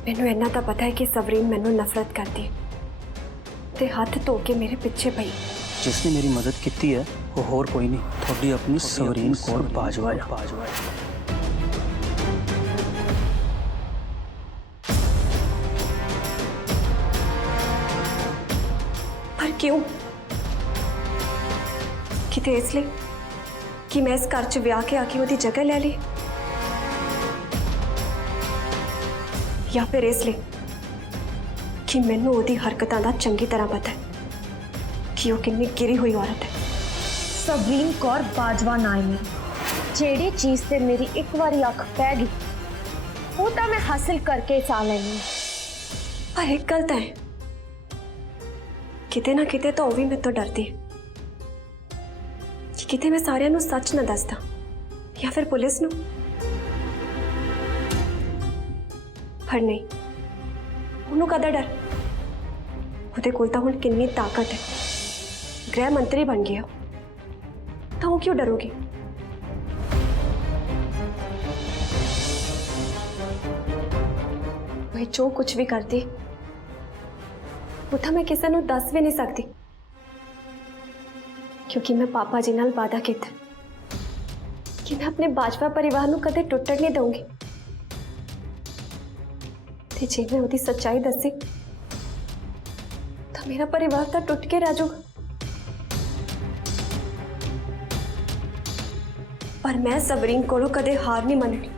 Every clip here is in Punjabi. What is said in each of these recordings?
मैनू इन्ना तो पता है कि सवरीन मैनू नफरत करती है ते हाथ धो के मेरे पीछे पई। जिसने मेरी मदद की है वो होर कोई नहीं, थोड़ी अपनी सवरीन कौर बाजवा। पर क्यों? किते इसलिए कि मैं इस घर च ब्याह के आके ओदी जगह ले ली, या फिर इसलिए कि मैनू ओदी हरकतां दा चंगी तरह पता है कि वो कितनी गिरी हुई औरत है। सवरीन कौर बाजवा ना है मेरी, जेड़ी चीज से मेरी एक बारी अख पै गई वो तो मैं हासिल करके चा लेनी। पर एक गल तो है, किते ना किते तो वो भी मेरे तो डरती है कि किते मैं सारिਆਂ ਨੂੰ सच ना दसदा या फिर पुलिस ਨੂੰ। पर नहीं, ਉਹਨੂੰ ਕਾਹਦਾ डर? ਉਹਦੇ ਕੋਲ ਤਾਂ ਹੁਣ ਕਿੰਨੀ ਤਾਕਤ ਹੈ, गृह मंत्री बन गया, तो वो क्यों डरोगी? वही जो कुछ भी करती वो तो मैं किसी को दस भी नहीं सकती, क्योंकि मैं पापा जी नाल वादा किया कि मैं अपने बाजवा परिवार को कदे टुटण नहीं दूंगी। ते जे मैं उसकी सच्चाई दसी तो मेरा परिवार तो टुट के रह जाऊगा। पर मैं सवरीन कोलों कदे हार नहीं मननी।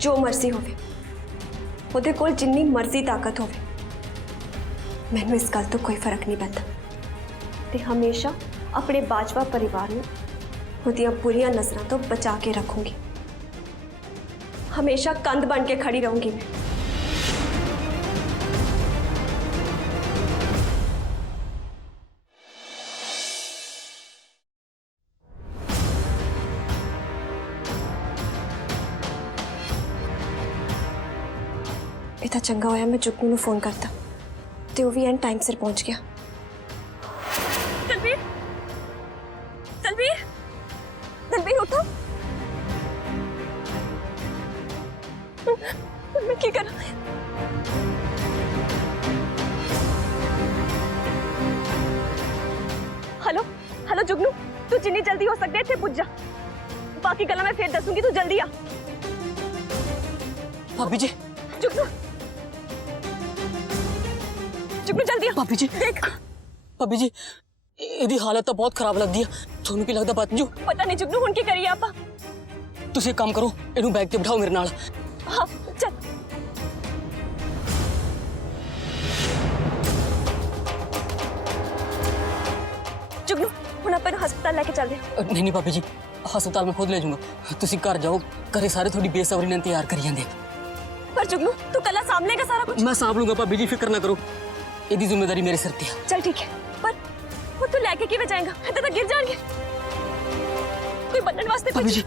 जो मर्जी होवे, उहदे कोल जिन्नी मर्जी ताकत होवे, मैनू इस गल तो कोई फर्क नहीं पैंदा। ते हमेशा अपने बाजवा परिवार में उहदियां बुरियां नज़रां तो बचा के रखूंगी। हमेशा कंध बन के खड़ी रहूंगी मैं। इतना चंगा होया मैं जुगनू नूं फोन करता ते वो भी एंड टाइम सिर पहुंच गया। तलवीर, तलवीर, तलवीर उठो। मैं क्या करा? हेलो हेलो जुगनू, तू जिन्नी जल्दी हो सकती है इत्थे पुज जा, बाकी गल्लां मैं फिर दसूंगी, तू जल्दी आ। भाभी जी, जुगनू, जुगनू जल्दी आ। भाभी जी देख, भाभी जी ਇਹਦੀ ਹਾਲਤ ਤਾਂ ਬਹੁਤ ਖਰਾਬ ਲੱਗਦੀ ਆ। ਤੁਹਾਨੂੰ ਕੀ ਲੱਗਦਾ ਬਚ ਜੂ? पता नहीं जुगनू हुण की करिए आपां। ਤੁਸੀਂ ਇੱਕ ਕੰਮ ਕਰੋ, ਇਹਨੂੰ ਬੈਗ ਤੇ ਬਿਠਾਓ ਮੇਰੇ ਨਾਲ। हाँ चल। जुगनू हुण आपां हस्पताल लेके चलदे। नहीं नहीं भाभी जी, ਹਸਪਤਾਲ मैं खुद ले जाऊंगा। ਤੁਸੀਂ ਘਰ ਜਾਓ, ਘਰੇ ਸਾਰੇ ਤੁਹਾਡੀ ਬੇਸਬਰੀ ਨਾਲ ਇੰਤਜ਼ਾਰ ਕਰੀ ਜਾਂਦੇ। पर जुगनू तू कल सामलेगा सारा कुछ? मैं सांभ लूंगा भाभी जी, फिक्र ना करो, ਇਹਦੀ ਜ਼ਿੰਮੇਵਾਰੀ ਮੇਰੇ ਸਿਰ ਤੇ ਆ। चल ठीक है, पर वो तू लेके किवें जाएगा? इधर तो गिर जाएंगे। कोई बनने वास्ते भाभी जी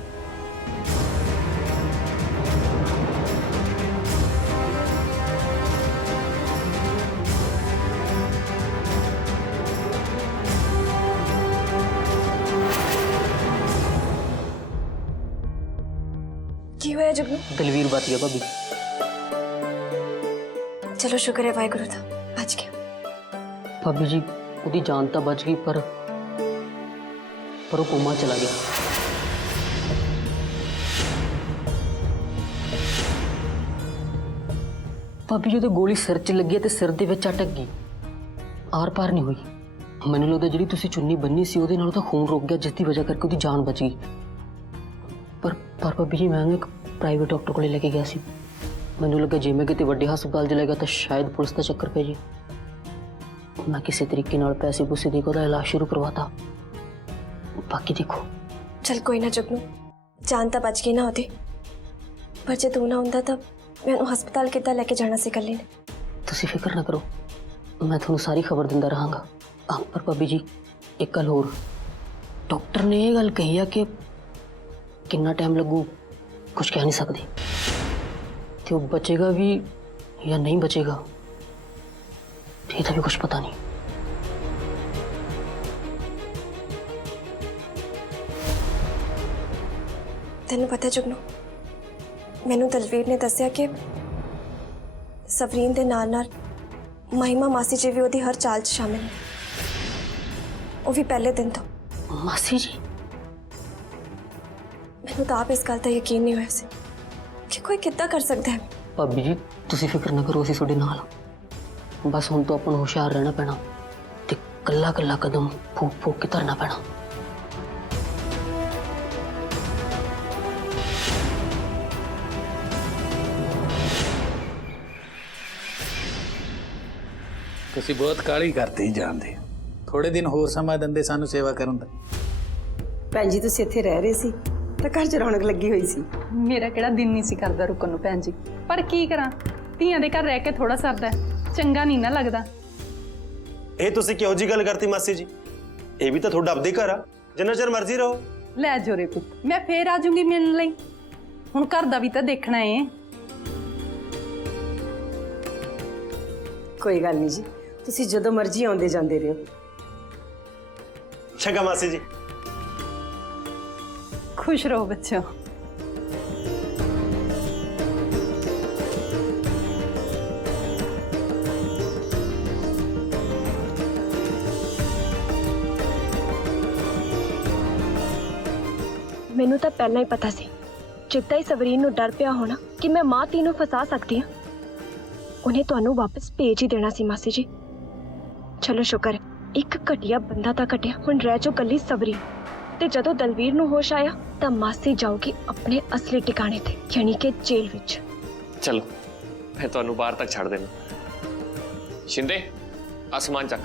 की होया जुगनू? दलवीर बात है भाभी। चलो शुक्र है वाहिगुरु दा, बच गया। भाभी जी ਉਹਦੀ जान तो बच गई, पर वो कोमा चला गया। भाभी जी तो गोली सिर च लगी ते सिर दे विच अटक गई, आर पार नहीं हुई। मैनूं लगदा जिहड़ी तुसीं चुन्नी बन्नी सी ਉਹਦੇ नालों तां खून रुक गया, जिसकी वजह करके ਉਹਦੀ जान बच गई। पर भाभी जी मैं एक प्राइवेट डॉक्टर को लेके गया सी, मैनूं लगा जे मैं किते वड्डे हस्पताल च लेगा तो शायद पुलिस का चक्कर पै जे। मैं किसी तरीके नाल पैसे पूसे दे के ਉਹਦਾ इलाज शुरू करवाता। बाकी देखो। चल कोई ना जुगनू, जान तो बच गई ना होती, पर जे तू ना होंदा तो मैं हस्पताल किद्दां लेके जाना सी कल्ले ने। तुसीं फिक्र ना करो, मैं तुहानूं सारी खबर दिंदा रहांगा। पर भाभी जी एक गल होर, डॉक्टर ने यह गल कही है कि कितना टाइम लगू कुछ कह नहीं सकते, तो बचेगा भी या नहीं बचेगा ये तो भी कुछ पता नहीं। तेनू पता जुगनू, मैनू दलवीर ने दसिया कि ਸਵਰੀਨ ਦੇ ਨਾਲ ਮਹਿਮਾ ਮਾਸੀ ਜੀ ਵੀ ਉਹਦੀ ਹਰ ਚਾਲ 'ਚ ਸ਼ਾਮਿਲ ਨੇ। ਉਹ ਵੀ ਪਹਿਲੇ ਦਿਨ ਤੋਂ। ਮਾਸੀ ਜੀ? ਮੈਨੂੰ ਤਾਂ ਆਪ ਇਸ ਗੱਲ 'ਤੇ ਯਕੀਨ ਨਹੀਂ ਹੋਇਆ ਸੀ ਕਿ ਕੋਈ ਕਿੱਦਾਂ ਕਰ ਸਕਦਾ ਹੈ। ਭਾਬੀ ਜੀ ਤੁਸੀਂ ਫਿਕਰ ਨਾ ਕਰੋ, ਅਸੀਂ ਤੁਹਾਡੇ ਨਾਲ। ਬਸ ਹੁਣ ਤੋਂ ਆਪਾਂ ਨੂੰ ਹੁਸ਼ਿਆਰ ਰਹਿਣਾ ਪੈਣਾ ਤੇ ਕੱਲਾ ਕੱਲਾ ਕਦਮ ਫੂਕ ਫੂਕ ਕੇ ਧਰਨਾ ਪੈਣਾ। ਤੁਸੀਂ ਬਹੁਤ ਕਾਹਲੀ ਕਰਦੇ ਹੀ ਜਾਂਦੇ। ਥੋੜੇ ਦਿਨ ਹੋਰ ਸਮਾਂ ਦਿੰਦੇ ਸਾਨੂੰ ਸੇਵਾ ਕਰਨ ਦਾ। ਭੈਣ ਜੀ ਤੁਸੀਂ ਇੱਥੇ ਰਹਿ ਰਹੇ ਸੀ ਤਾਂ ਘਰ 'ਚ ਰੌਣਕ ਲੱਗੀ ਹੋਈ ਸੀ। ਮੇਰਾ ਕਿਹੜਾ ਦਿਨ ਨਹੀਂ ਸੀ ਕਰਦਾ ਰੁਕਣ ਨੂੰ ਭੈਣ ਜੀ, ਪਰ ਕੀ ਕਰਾਂ, ਧੀਆਂ ਦੇ ਘਰ ਰਹਿ ਕੇ ਥੋੜਾ ਸਰਦਾ ਹੈ, ਚੰਗਾ ਨਹੀਂ ਨਾ ਲੱਗਦਾ। ਇਹ ਤੁਸੀਂ ਕਿਹੋ ਜੀ ਗੱਲ ਕਰਤੀ ਮਾਸੀ ਜੀ? ਇਹ ਵੀ ਤਾਂ ਤੁਹਾਡਾ ਆਪਦੇ ਘਰ ਆ, ਜਿੰਨਾ ਚਿਰ ਮਰਜ਼ੀ ਰਹੋ। ਲੈ ਜੋਰੇ ਪੁੱਤ, ਮੈਂ ਫੇਰ ਆ ਜਾਊਂਗੀ ਮਿਲਣ ਲਈ। ਹੁਣ ਘਰ ਦਾ ਵੀ ਤਾਂ ਦੇਖਣਾ ਏ। ਕੋਈ ਗੱਲ ਨਹੀਂ ਜੀ, ਤੁਸੀਂ ਜਦੋਂ ਮਰਜ਼ੀ ਆਉਂਦੇ ਜਾਂਦੇ ਰਹੋ। ਚੰਗਾ ਮਾਸੀ ਜੀ। ਖੁਸ਼ ਰਹੋ ਬੱਚਿਓ। ਮੈਨੂੰ ਤਾਂ ਪਹਿਲਾਂ ਹੀ ਪਤਾ ਸੀ, ਜਿੱਦਾਂ ਹੀ ਸਵਰੀਨ ਨੂੰ ਡਰ ਪਿਆ ਹੋਣਾ ਕਿ ਮੈਂ ਮਾਂ ਧੀ ਨੂੰ ਫਸਾ ਸਕਦੀ ਹਾਂ, ਉਹਨੇ ਤੁਹਾਨੂੰ ਵਾਪਸ ਭੇਜ ਹੀ ਦੇਣਾ ਸੀ ਮਾਸੀ ਜੀ। ਚਲੋ ਸ਼ੁਕਰ ਹੈ, ਇੱਕ ਘਟੀਆ ਬੰਦਾ ਤਾਂ ਘਟਿਆ, ਹੁਣ ਰਹਿ ਜੋ ਕੱਲੀ ਸਵਰੀਨ। ਤੇ ਜਦੋਂ ਦਲਵੀਰ ਨੂੰ ਹੋਸ਼ ਆਇਆ ਤਾਂ ਮਾਸੀ ਜਾਊਗੀ ਆਪਣੇ ਅਸਲੀ ਟਿਕਾਣੇ ਤੇ, ਯਾਨੀ ਕਿ ਜੇਲ੍ਹ ਵਿੱਚ। ਚਲੋ ਮੈਂ ਤੁਹਾਨੂੰ ਬਾਹਰ ਤੱਕ ਛੱਡ ਦੇਣਾ। ਸ਼ਿੰਦੇ ਆਸਮਾਨ ਚੱਕ।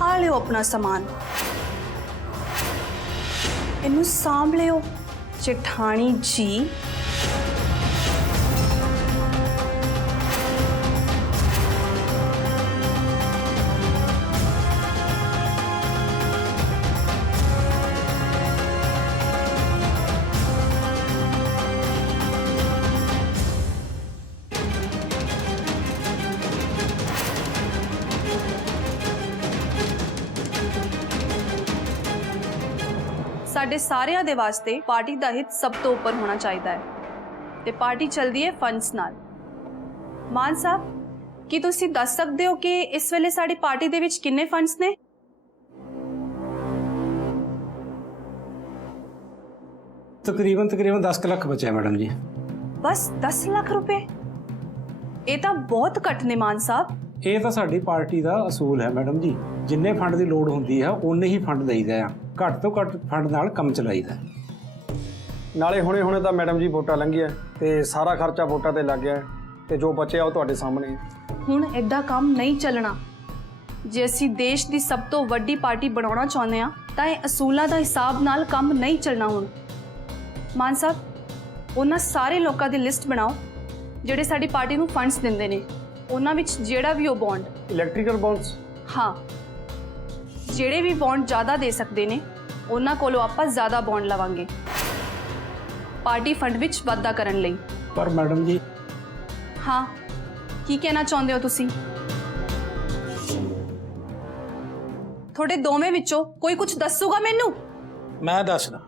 ਆ ਲਿਓ ਆਪਣਾ ਸਮਾਨ, ਇਹਨੂੰ ਸਾਂਭ ਲਿਓ ਜਠਾਣੀ ਜੀ। ਸਾਡੇ ਸਾਰਿਆਂ ਦੇ ਵਾਸਤੇ ਪਾਰਟੀ ਦਾ ਹਿੱਤ ਸਭ ਤੋਂ ਉੱਪਰ ਹੋਣਾ ਚਾਹੀਦਾ ਹੈ ਤੇ ਪਾਰਟੀ ਚੱਲਦੀ ਹੈ ਫੰਡਸ ਨਾਲ। ਮਾਨ ਸਾਹਿਬ, ਕੀ ਤੁਸੀਂ ਦੱਸ ਸਕਦੇ ਹੋ ਕਿ ਇਸ ਵੇਲੇ ਸਾਡੀ ਪਾਰਟੀ ਦੇ ਵਿੱਚ ਕਿੰਨੇ ਫੰਡਸ ਨੇ? ਤਕਰੀਬਨ 10 ਲੱਖ ਬਚਿਆ ਮੈਡਮ ਜੀ। ਬਸ 10 ਲੱਖ ਰੁਪਏ? ਇਹ ਤਾਂ ਬਹੁਤ ਘੱਟ ਨੇ ਮਾਨ ਸਾਹਿਬ। ਇਹ ਤਾਂ ਸਾਡੀ ਪਾਰਟੀ ਦਾ ਅਸੂਲ ਹੈ ਮੈਡਮ ਜੀ, ਜਿੰਨੇ ਫੰਡ ਦੀ ਲੋੜ ਹੁੰਦੀ ਹੈ ਉਨੇ ਹੀ ਫੰਡ ਦੇਈਦਾ ਆ, ਘੱਟ ਤੋਂ ਘੱਟ ਫੰਡ ਨਾਲ ਕੰਮ ਚਲਾਈਦਾ। ਨਾਲੇ ਹੁਣੇ ਤਾਂ ਮੈਡਮ ਜੀ ਵੋਟਾਂ ਲੰਘੀਆਂ ਤੇ ਸਾਰਾ ਖਰਚਾ ਵੋਟਾਂ ਤੇ ਲੱਗ ਗਿਆ ਤੇ ਜੋ ਬਚਿਆ ਉਹ ਤੁਹਾਡੇ ਸਾਹਮਣੇ। ਹੁਣ ਇੱਦਾਂ ਕੰਮ ਨਹੀਂ ਚੱਲਣਾ। ਜੇ ਅਸੀਂ ਦੇਸ਼ ਦੀ ਸਭ ਤੋਂ ਵੱਡੀ ਪਾਰਟੀ ਬਣਾਉਣਾ ਚਾਹੁੰਦੇ ਹਾਂ ਤਾਂ ਇਹ ਅਸੂਲਾਂ ਦਾ ਹਿਸਾਬ ਨਾਲ ਕੰਮ ਨਹੀਂ ਚੱਲਣਾ। ਹੁਣ ਮਾਨ ਸਾਹਿਬ, ਉਹਨਾਂ ਸਾਰੇ ਲੋਕਾਂ ਦੀ ਲਿਸਟ ਬਣਾਓ ਜਿਹੜੇ ਸਾਡੀ ਪਾਰਟੀ ਨੂੰ ਫੰਡਸ ਦਿੰਦੇ ਨੇ, ਉਹਨਾਂ ਵਿੱਚ ਜਿਹੜਾ ਵੀ ਉਹ ਬੌਂਡ। Electrical bonds? ਹਾਂ, ਜਿਹੜੇ ਵੀ ਬੌਂਡ ਜ਼ਿਆਦਾ ਦੇ ਸਕਦੇ ਨੇ ਉਹਨਾਂ ਕੋਲੋਂ ਆਪਾਂ ਜ਼ਿਆਦਾ ਬੌਂਡ ਲਵਾਂਗੇ ਪਾਰਟੀ ਫੰਡ ਵਿੱਚ ਵਾਧਾ ਕਰਨ ਲਈ। ਪਰ ਮੈਡਮ ਜੀ। ਹਾਂ, ਕੀ ਕਹਿਣਾ ਚਾਹੁੰਦੇ ਹੋ ਤੁਸੀਂ? ਤੁਹਾਡੇ ਦੋਵੇਂ ਵਿੱਚੋਂ ਕੋਈ ਕੁਝ ਦੱਸੂਗਾ ਮੈਨੂੰ? ਮੈਂ ਦੱਸਦਾ।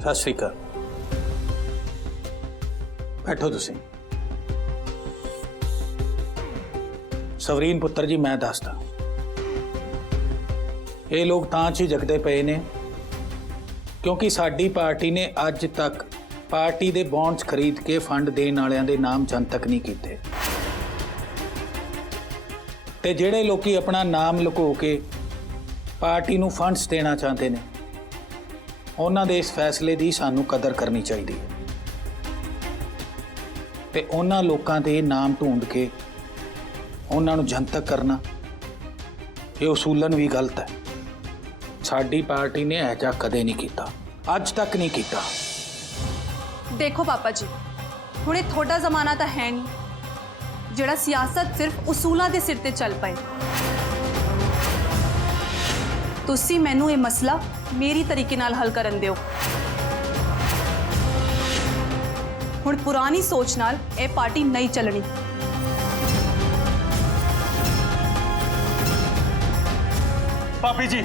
ਸਤਿ ਸ਼੍ਰੀ ਅਕਾਲ। ਬੈਠੋ ਤੁਸੀਂ। ਸਵਰੀਨ ਪੁੱਤਰ ਜੀ, ਮੈਂ ਦੱਸਦਾ। ਇਹ ਲੋਕ ਤਾਂ ਝਿਜਕਦੇ ਪਏ ਨੇ ਕਿਉਂਕਿ ਸਾਡੀ ਪਾਰਟੀ ਨੇ ਅੱਜ ਤੱਕ ਪਾਰਟੀ ਦੇ ਬੌਂਡਸ ਖਰੀਦ ਕੇ ਫੰਡ ਦੇਣ ਵਾਲਿਆਂ ਦੇ ਨਾਮ ਜਨਤਕ ਨਹੀਂ ਕੀਤੇ, ਤੇ ਜਿਹੜੇ ਲੋਕੀ ਆਪਣਾ ਨਾਮ ਲੁਕੋ ਕੇ ਪਾਰਟੀ ਨੂੰ ਫੰਡਸ ਦੇਣਾ ਚਾਹੁੰਦੇ ਨੇ ਉਹਨਾਂ ਦੇ ਇਸ ਫੈਸਲੇ ਦੀ ਸਾਨੂੰ ਕਦਰ ਕਰਨੀ ਚਾਹੀਦੀ ਹੈ ਤੇ ਉਹਨਾਂ ਲੋਕਾਂ ਦੇ ਨਾਮ ਢੂੰਡ ਕੇ ਉਹਨਾਂ ਨੂੰ ਜਨਤਕ ਕਰਨਾ ਇਹ ਉਸੂਲਨ ਵੀ ਗਲਤ ਹੈ। ਸਾਡੀ ਪਾਰਟੀ ਨੇ ਇਹ ਜਿਹਾ ਕਦੇ ਨਹੀਂ ਕੀਤਾ, ਅੱਜ ਤੱਕ ਨਹੀਂ ਕੀਤਾ। ਦੇਖੋ ਪਾਪਾ ਜੀ, ਹੁਣ ਇਹ ਤੁਹਾਡਾ ਜ਼ਮਾਨਾ ਤਾਂ ਹੈ ਨਹੀਂ ਜਿਹੜਾ ਸਿਆਸਤ ਸਿਰਫ ਉਸੂਲਾਂ ਦੇ ਸਿਰ ਤੇ ਚੱਲ ਪਏ। ਤੁਸੀਂ ਮੈਨੂੰ ਇਹ ਮਸਲਾ ਮੇਰੀ ਤਰੀਕੇ ਨਾਲ ਹੱਲ ਕਰਨ ਦਿਓ। ਹੁਣ ਪੁਰਾਣੀ ਸੋਚ ਨਾਲ ਇਹ ਪਾਰਟੀ ਨਹੀਂ ਚੱਲਣੀ। ਭਾਬੀ ਜੀ,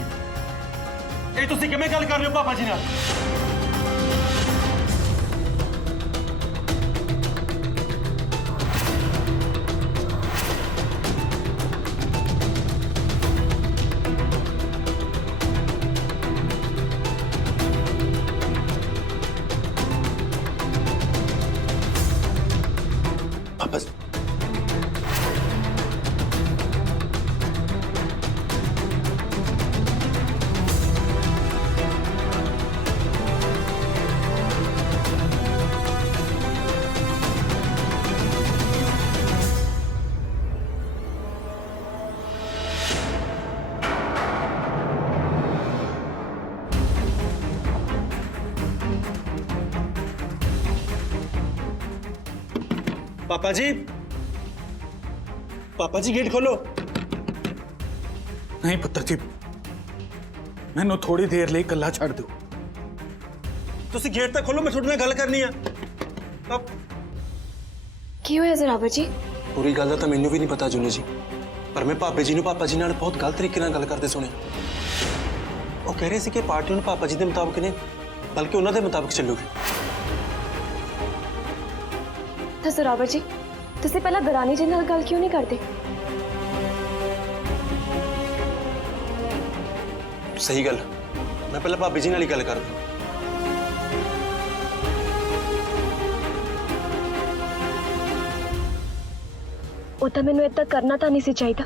ਇਹ ਤੁਸੀਂ ਕਿਵੇਂ ਗੱਲ ਕਰ ਰਹੇ ਹੋ ਪਾਪਾ ਜੀ ਨਾਲ? ਪਾਪਾ ਜੀ, ਪਾਪਾ ਜੀ गेट खोलो। ਨਹੀਂ ਪੁੱਤਰ ਜੀ, ਮੈਨੂੰ ਥੋੜੀ ਦੇਰ ਲਈ ਇਕੱਲਾ ਛੱਡ ਦਿਓ। ਤੁਸੀਂ गेट ਤਾਂ ਖੋਲੋ, ਮੈਂ ਤੁਹਾਡੇ ਨਾਲ ਗੱਲ ਕਰਨੀ ਆ। ਕੀ ਹੋਇਆ ਜ਼ਰਾਵਰ ਜੀ? ਪੂਰੀ ਗੱਲ ਦਾ ਤਾਂ ਮੈਨੂੰ ਵੀ ਨਹੀਂ ਪਤਾ ਜੁਨੀ ਜੀ, ਪਰ ਮੈਂ ਭਾਬੀ ਜੀ ਨੂੰ ਪਾਪਾ ਜੀ ਨਾਲ ਬਹੁਤ ਗਲਤ ਤਰੀਕੇ ਨਾਲ ਗੱਲ ਕਰਦੇ ਸੁਣਿਆ। ਉਹ ਕਹਿ ਰਹੇ ਸੀ ਕਿ ਪਾਰਟੀ ਨੂੰ ਪਾਪਾ ਜੀ ਦੇ ਮੁਤਾਬਕ ਨਹੀਂ ਬਲਕਿ ਉਹਨਾਂ ਦੇ ਮੁਤਾਬਕ ਚੱਲੂਗੀ। ਤਾਂ ਜ਼ਰਾਵਰ ਜੀ, ਤੁਸੀਂ ਪਹਿਲਾਂ ਦਰਾਨੀ ਜੀ ਨਾਲ ਗੱਲ ਕਿਉਂ ਨਹੀਂ ਕਰਦੇ? ਸਹੀ ਗੱਲ, ਮੈਂ ਪਹਿਲਾਂ ਭਾਬੀ ਜੀ ਨਾਲ ਹੀ ਗੱਲ ਕਰਦਾ। ਉਹ ਤਾਂ ਮੈਨੂੰ ਏਦਾਂ ਕਰਨਾ ਤਾਂ ਨਹੀਂ ਸੀ ਚਾਹੀਦਾ,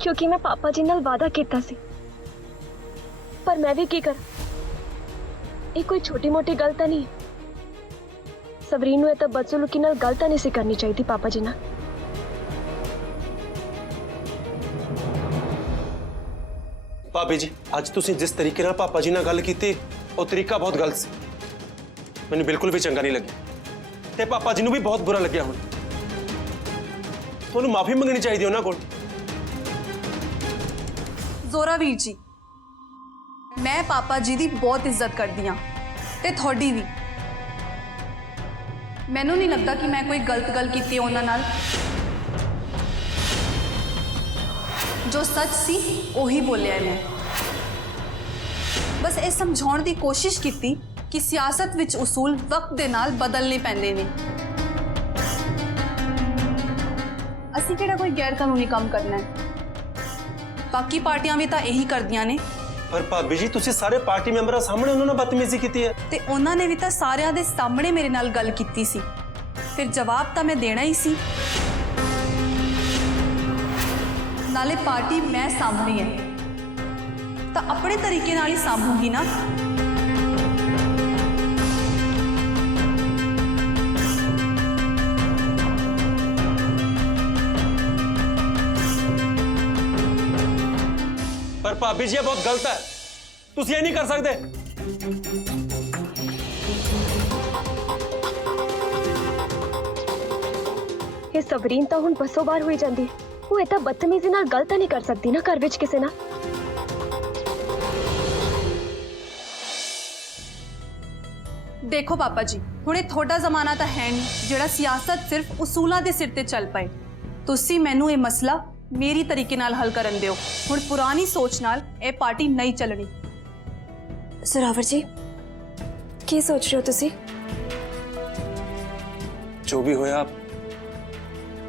ਕਿਉਂਕਿ ਮੈਂ ਪਾਪਾ ਜੀ ਨਾਲ ਵਾਅਦਾ ਕੀਤਾ ਸੀ। ਪਰ ਮੈਂ ਵੀ ਕੀ ਕਰਾਂ, ਇਹ ਕੋਈ ਛੋਟੀ ਮੋਟੀ ਗੱਲ ਤਾਂ ਨਹੀਂ। ਸਵਰੀਨ ਨੂੰ ਇਹ ਤਾਂ ਬਦਸਲੂਕੀ ਨਾਲ ਗੱਲ ਤਾਂ ਨਹੀਂ ਸੀ ਕਰਨੀ ਚਾਹੀਦੀ ਪਾਪਾ ਜੀ ਨਾਲ। ਭਾਬੀ ਜੀ, ਅੱਜ ਤੁਸੀਂ ਜਿਸ ਤਰੀਕੇ ਨਾਲ ਪਾਪਾ ਜੀ ਨਾਲ ਗੱਲ ਕੀਤੀ, ਉਹ ਤਰੀਕਾ ਬਹੁਤ ਗਲਤ ਸੀ। ਮੈਨੂੰ ਬਿਲਕੁਲ ਵੀ ਚੰਗਾ ਨਹੀਂ ਲੱਗਿਆ ਤੇ ਪਾਪਾ ਜੀ ਨੂੰ ਵੀ ਬਹੁਤ ਬੁਰਾ ਲੱਗਿਆ। ਹੁਣ ਤੁਹਾਨੂੰ ਮਾਫੀ ਮੰਗਣੀ ਚਾਹੀਦੀ ਉਹਨਾਂ ਕੋਲ। ਜ਼ੋਰਾਵੀਰ ਜੀ, ਮੈਂ ਪਾਪਾ ਜੀ ਦੀ ਬਹੁਤ ਇੱਜ਼ਤ ਕਰਦੀ ਹਾਂ ਤੇ ਤੁਹਾਡੀ ਵੀ। ਮੈਨੂੰ ਨਹੀਂ ਲੱਗਦਾ ਕਿ ਮੈਂ ਕੋਈ ਗਲਤ ਗੱਲ ਕੀਤੀ ਉਹਨਾਂ ਨਾਲ। ਜੋ ਸੱਚ ਸੀ ਉਹੀ ਬੋਲਿਆ ਮੈਂ। ਬਸ ਇਹ ਸਮਝਾਉਣ ਦੀ ਕੋਸ਼ਿਸ਼ ਕੀਤੀ ਕਿ ਸਿਆਸਤ ਵਿੱਚ ਉਸੂਲ ਵਕਤ ਦੇ ਨਾਲ ਬਦਲਨੇ ਪੈਂਦੇ ਨੇ। ਅਸੀਂ ਕਿਹੜਾ ਕੋਈ ਗੈਰ ਕਾਨੂੰਨੀ ਕੰਮ ਕਰਨਾ ਹੈ? ਬਾਕੀ ਪਾਰਟੀਆਂ ਵੀ ਤਾਂ ਇਹੀ ਕਰਦੀਆਂ ਨੇ। ਪਰ ਭਾਬੀ ਜੀ, ਤੁਸੀਂ ਸਾਰੇ ਪਾਰਟੀ ਮੈਂਬਰਾਂ ਸਾਹਮਣੇ ਉਹਨਾਂ ਨਾਲ ਬਦਤਮੀਜ਼ੀ ਕੀਤੀ ਹੈ। ਤੇ ਉਹਨਾਂ ਨੇ ਵੀ ਤਾਂ ਸਾਰਿਆਂ ਦੇ ਸਾਹਮਣੇ ਮੇਰੇ ਨਾਲ ਗੱਲ ਕੀਤੀ ਸੀ, ਫਿਰ ਜਵਾਬ ਤਾਂ ਮੈਂ ਦੇਣਾ ਹੀ ਸੀ। ਨਾਲੇ ਪਾਰਟੀ ਮੈਂ ਸਾਂਭਣੀ ਹੈ ਤਾਂ ਆਪਣੇ ਤਰੀਕੇ ਨਾਲ ਹੀ ਸਾਂਭੂਗੀ ਨਾ। ਪਰ ਭਾਬੀ ਜੀ, ਇਹ ਬਹੁਤ ਗਲਤ ਹੈ। ਤੁਸੀਂ ਇਹ ਨਹੀਂ ਕਰ ਸਕਦੇ। ਇਹ ਸਵਰੀਨ ਤਾਂ ਹੁਣ ਬਸੋਂ ਬਾਹਰ ਹੋਈ ਜਾਂਦੀ ਹੈ। ਉਹ ਇਹ ਤਾਂ ਬਦਤਮੀਜ਼ੀ ਨਾਲ ਗੱਲ ਤਾਂ ਨਹੀਂ ਕਰ ਸਕਦੀ ਨਾ ਘਰ ਵਿੱਚ ਕਿਸੇ ਨਾਲ। ਦੇਖੋ ਪਾਪਾ ਜੀ, ਹੁਣ ਇਹ ਤੁਹਾਡਾ ਜ਼ਮਾਨਾ ਤਾਂ ਹੈ ਨਹੀਂ ਜਿਹੜਾ ਸਿਆਸਤ ਸਿਰਫ ਉਸੂਲਾਂ ਦੇ ਸਿਰ ਤੇ ਚੱਲ ਪਏ। ਤੁਸੀਂ ਮੈਨੂੰ ਇਹ ਮਸਲਾ ਮੇਰੀ ਤਰੀਕੇ ਨਾਲ ਹੱਲ ਕਰਨ ਦਿਓ। ਹੁਣ ਪੁਰਾਣੀ ਸੋਚ ਨਾਲ ਇਹ ਪਾਰਟੀ ਨਹੀਂ ਚੱਲਣੀ। ਜ਼ਰਾਵਰ ਜੀ, ਕੀ ਸੋਚ ਰਹੇ ਹੋ ਤੁਸੀਂ? ਜੋ ਵੀ ਹੋਇਆ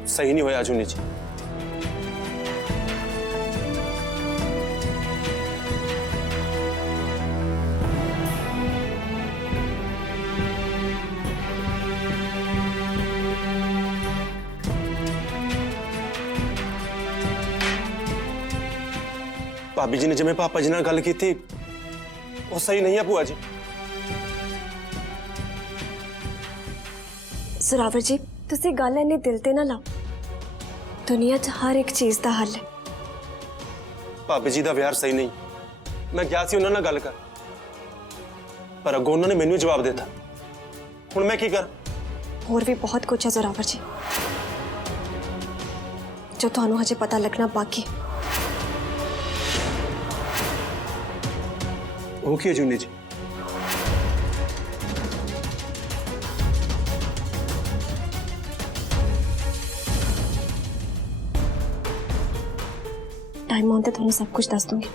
ਸਹੀ ਨਹੀਂ ਹੋਇਆ ਜੁਨੀ ਜੀ। ਭਾਬੀ ਜੀ ਨੇ ਜਿਵੇਂ ਪਾਪਾ ਜੀ ਨਾਲ ਗੱਲ ਕੀਤੀ, ਉਹ ਸਹੀ ਨਹੀਂ ਹੈ ਭੂਆ ਜੀ। ਜ਼ਰਾਵਰ ਜੀ, ਤੁਸੀਂ ਗੱਲ ਇੰਨੇ ਦਿਲ ਤੇ ਨਾ ਲਾਓ। ਦੁਨੀਆ 'ਚ ਹਰ ਇੱਕ ਚੀਜ਼ ਦਾ ਹੱਲ ਹੈ। ਭਾਬੀ ਜੀ ਦਾ ਵਿਹਾਰ ਸਹੀ ਨਹੀਂ। ਮੈਂ ਗਿਆ ਸੀ ਉਹਨਾਂ ਨਾਲ ਗੱਲ ਕਰ, ਪਰ ਅੱਗੋਂ ਉਹਨਾਂ ਨੇ ਮੈਨੂੰ ਜਵਾਬ ਦਿੱਤਾ। ਹੁਣ ਮੈਂ ਕੀ ਕਰਾਂ? ਹੋਰ ਵੀ ਬਹੁਤ ਕੁਝ ਹੈ ਜ਼ੋਰਾਵਰ ਜੀ ਜੋ ਤੁਹਾਨੂੰ ਹਜੇ ਪਤਾ ਲੱਗਣਾ ਬਾਕੀ ਹੈ। ਉਹ ਕੀ ਹੈ ਜੁਨੀ ਜੀ? टाइम आते ਤੁਹਾਨੂੰ सब कुछ दस दूंगी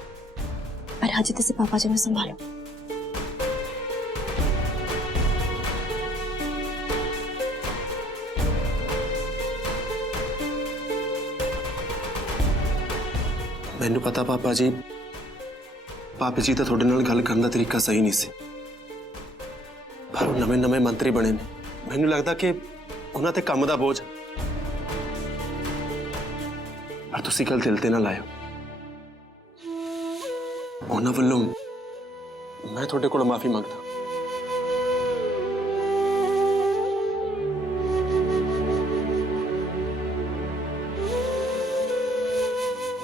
पर हजे तुम पापा जी ने संभालो। ਮੈਨੂੰ ਪਤਾ ਪਾਪਾ ਜੀ ਤਾਂ ਤੁਹਾਡੇ ਨਾਲ ਗੱਲ ਕਰਨ ਦਾ ਤਰੀਕਾ ਸਹੀ ਨਹੀਂ ਸੀ, ਪਰ ਉਹ ਨਵੇਂ ਮੰਤਰੀ ਬਣੇ ਨੇ। ਮੈਨੂੰ ਲੱਗਦਾ ਕਿ ਉਹਨਾਂ ਤੇ ਕੰਮ ਦਾ ਬੋਝ, ਪਰ ਤੁਸੀਂ ਗੱਲ ਦਿਲ ਤੇ ਨਾ ਲਾਇਓ। ਉਹਨਾਂ ਵੱਲੋਂ ਮੈਂ ਤੁਹਾਡੇ ਕੋਲ ਮਾਫੀ ਮੰਗਦਾ।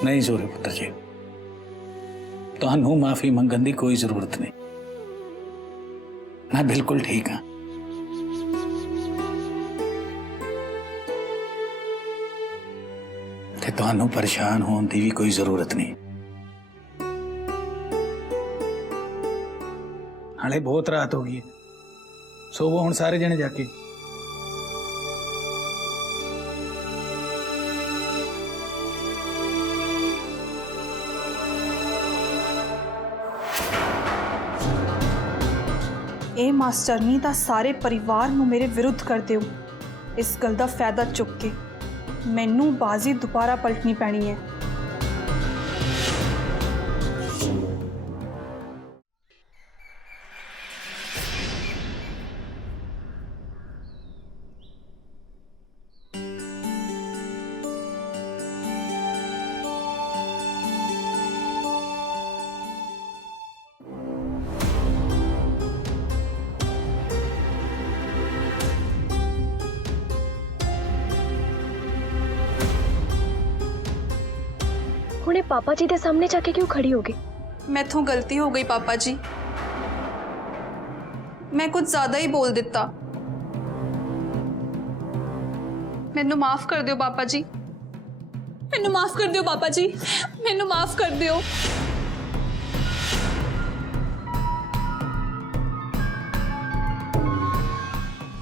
नहीं जोरे पुत्र जी, ਤੁਹਾਨੂੰ माफी मंगन की कोई जरूरत नहीं। मैं बिल्कुल ठीक हाँ। ते ਤੁਹਾਨੂੰ परेशान होने की भी कोई जरूरत नहीं। हाले बहुत रात हो गई है, सोवो हुण सारे जने जाके। ਇਹ ਮਾਸਟਰਨੀ ਤਾਂ ਸਾਰੇ ਪਰਿਵਾਰ ਨੂੰ ਮੇਰੇ ਵਿਰੁੱਧ ਕਰ ਦਿਓ। ਇਸ ਗੱਲ ਦਾ ਫਾਇਦਾ ਚੁੱਕ ਕੇ ਮੈਨੂੰ ਬਾਜ਼ੀ ਦੁਬਾਰਾ ਪਲਟਣੀ ਪੈਣੀ ਹੈ। ਹੁਣੇ ਪਾਪਾ ਜੀ ਦੇ ਸਾਹਮਣੇ ਜਾ ਕੇ ਕਿਉਂ ਖੜੀ ਹੋ ਗਈ? मैथों गलती हो गई पापा जी, मैं कुछ ज्यादा ही बोल दिता। मैनू माफ कर दियो पापा जी, मैनू माफ कर दियो पापा जी, मैनू माफ कर दियो।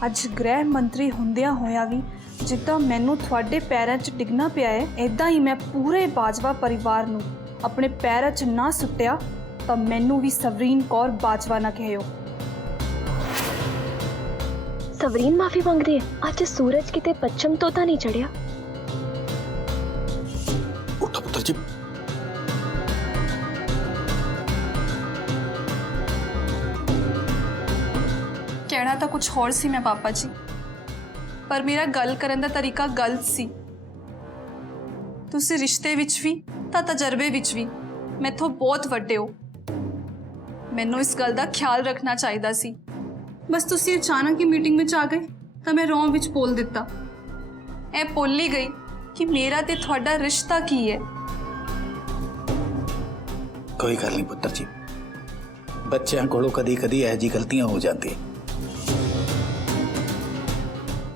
ਅੱਜ ਗ੍ਰਹਿ ਮੰਤਰੀ ਹੁੰਦਿਆਂ ਹੋਇਆ ਵੀ ਜਿੱਦਾਂ ਮੈਨੂੰ ਤੁਹਾਡੇ ਪੈਰਾਂ 'ਚ ਡਿੱਗਣਾ ਪਿਆ ਹੈ, ਇਦਾਂ ਹੀ ਮੈਂ ਪੂਰੇ ਬਾਜਵਾ ਪਰਿਵਾਰ ਨੂੰ ਆਪਣੇ ਪੈਰਾਂ 'ਚ ਨਾ ਸੁੱਟਿਆ ਤਾਂ ਮੈਨੂੰ ਵੀ ਸਵਰੀਨ ਕੌਰ ਬਾਜਵਾ ਨਾ ਕਹਿਓ। ਸਵਰੀਨ ਮਾਫੀ ਮੰਗਦੀ ਹੈ? ਅੱਜ ਸੂਰਜ ਕਿਤੇ ਪੱਛਮ ਤੋਂ ਤਾਂ ਨਹੀਂ ਚੜਿਆ? ਉੱਠੋ ਪੁੱਤਰ ਜੀ। ਕਹਿਣਾ ਤਾਂ ਕੁਝ ਹੋਰ ਸੀ ਮੈਂ ਪਾਪਾ ਜੀ, ਪਰ ਮੇਰਾ ਗੱਲ ਕਰਨ ਦਾ ਤਰੀਕਾ ਗਲਤ ਸੀ। ਤੁਸੀਂ ਰਿਸ਼ਤੇ ਵਿੱਚ ਵੀ ਤਾਂ ਤਜਰਬੇ ਵਿੱਚ ਵੀ ਮੈਥੋਂ ਬਹੁਤ ਵੱਡੇ ਹੋ। ਮੈਨੂੰ ਇਸ ਗੱਲ ਦਾ ਖਿਆਲ ਰੱਖਣਾ ਚਾਹੀਦਾ ਸੀ। ਬਸ ਤੁਸੀਂ ਅਚਾਨਕ ਹੀ ਮੀਟਿੰਗ ਵਿੱਚ ਆ ਗਏ ਤਾਂ ਮੈਂ ਰੌਂ ਵਿੱਚ ਬੋਲ ਦਿੱਤਾ। ਇਹ ਭੁੱਲ ਹੀ ਗਈ ਕਿ ਮੇਰਾ ਤੇ ਤੁਹਾਡਾ ਰਿਸ਼ਤਾ ਕੀ ਹੈ। कोई गल नहीं पुत्र जी, बच्चों कोलों कदी कदी यह जी गलतियां हो जाती।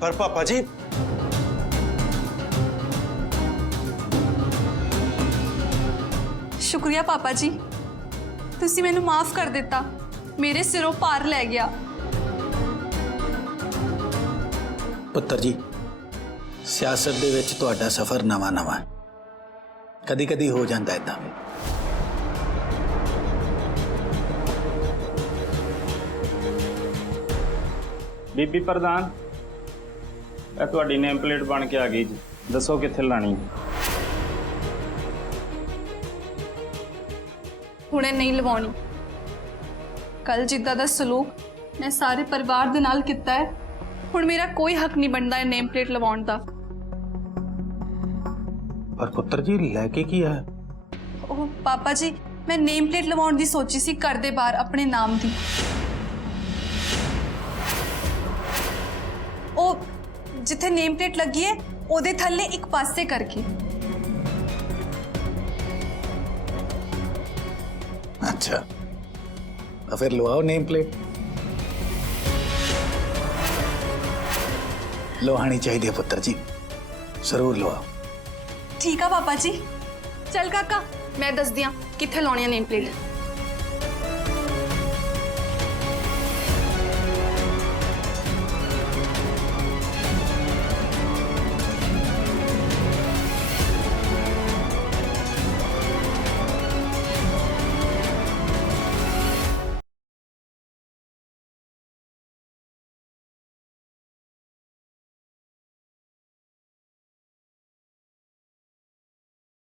पर पापा जी शुक्रिया पापा जी, तुसी मैनू माफ कर दिता। मेरे सिरों भार लै गया। पुत्र जी, सियासत दे विच तुहाडा सफर नवा नवा है, कदी कदी हो जाता इदां। बीबी प्रधान, ਇਹ ਤੁਹਾਡੀ ਨੇਮ ਪਲੇਟ ਬਣ ਕੇ ਆ ਗਈ ਜੀ, ਦੱਸੋ ਕਿੱਥੇ ਲਾਣੀ ਹੈ? ਹੁਣੇ ਨਹੀਂ ਲਵਾਉਣੀ। ਕੱਲ ਜਿੱਦਾਂ ਦਾ ਸਲੂਕ ਮੈਂ ਸਾਰੇ ਪਰਿਵਾਰ ਦੇ ਨਾਲ ਕੀਤਾ ਹੈ, ਹੁਣ ਮੇਰਾ ਕੋਈ ਹੱਕ ਨਹੀਂ ਬਣਦਾ ਹੈ ਨੇਮ ਪਲੇਟ ਲਵਾਉਣ ਦਾ। पर पुत्र जी लैके की है? ਉਹ ਪਾਪਾ ਜੀ, ਮੈਂ ਨੇਮ ਪਲੇਟ ਲਵਾਉਣ ਦੀ ਸੋਚੀ ਸੀ ਘਰ ਦੇ ਬਾਹਰ ਆਪਣੇ ਨਾਮ ਦੀ। ਉਹ ਜਿੱਥੇ ਨੇਮ ਪਲੇਟ ਲੱਗੀ ਹੈ ਉਹਦੇ ਥੱਲੇ ਇੱਕ ਪਾਸੇ ਕਰਕੇ। अच्छा तो फिर लो आओ नेम प्लेट। लोहानी चाहिए पुत्र जी, जरूर लो आओ। ठीक है पापा जी। चल काका मैं दस दियां कित्थे लाउणी नेम प्लेट।